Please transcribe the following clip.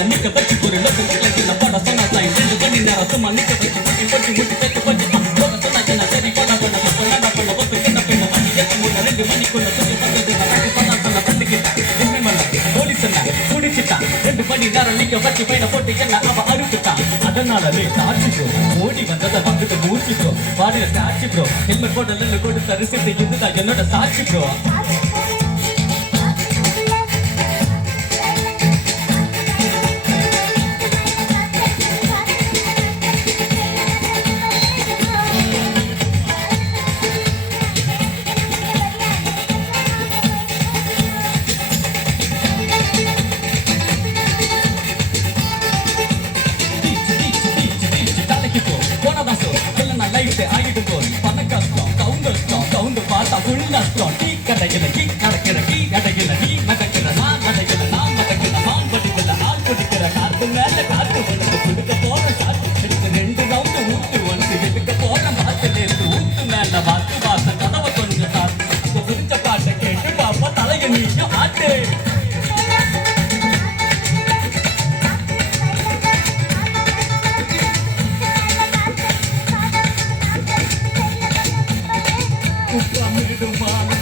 என்ன நிக்க வச்சு ஒரு லோக்கு கிளக்கில பட சொன்னா சாய் 2 மணி நேரம் சும்மா நிக்க வச்சு முட்டி போட்டு முட்டி சேர்த்து வச்சு போக சொன்னா சின்ன சரி பண்ண பண்ண ஒத்து கிட்ட பின்ன பண்ணி எட்டு மூணு 2 மணிக்குள்ள சுத்தி பக்கத்து வராட்டி சொன்னா சொன்ன பண்ணிக்கிட்டா என்ன பண்ண போலீஸ் என்ன குடிச்சிட்டா 2 மணி நேரம் நிக்க வச்சு பையனை போட்டு என்ன அவ அறுத்துட்டா அதனால லேட் ஆச்சு ப்ரோ ஓடி வந்ததை பக்கத்து மூச்சு ப்ரோ பாடிய சாட்சி ப்ரோ ஹெல்மெட் போட்டு கொடுத்த ரிசிப்ட் இதுதான் என்னோட சாட்சி ப்ரோ ஆகிட்டு போ பண கஷ்டம் கவுண்டு பார்த்தா ஃபுல் நஷ்டம் டீ கடையில டீ நடக்கிற டீ கடையில நீ நடக்கிற நான் நடக்கிற நான் நடக்கிற மான் படிக்கிற ஆள் குடிக்கிற காத்து மேல காத்து உனக்கு கொடுக்க போற சாத்து எடுத்து 2 ரவுண்டு ஊத்து வந்து எடுக்க போற மாத்துல இருந்து ஊத்து மேல வாத்து வாச கதவை கொஞ்சம் சாத்து புரிஞ்ச பாட்டை கேட்டு பாப்பா தலைய நீயும் ஆட்டு Upamiduman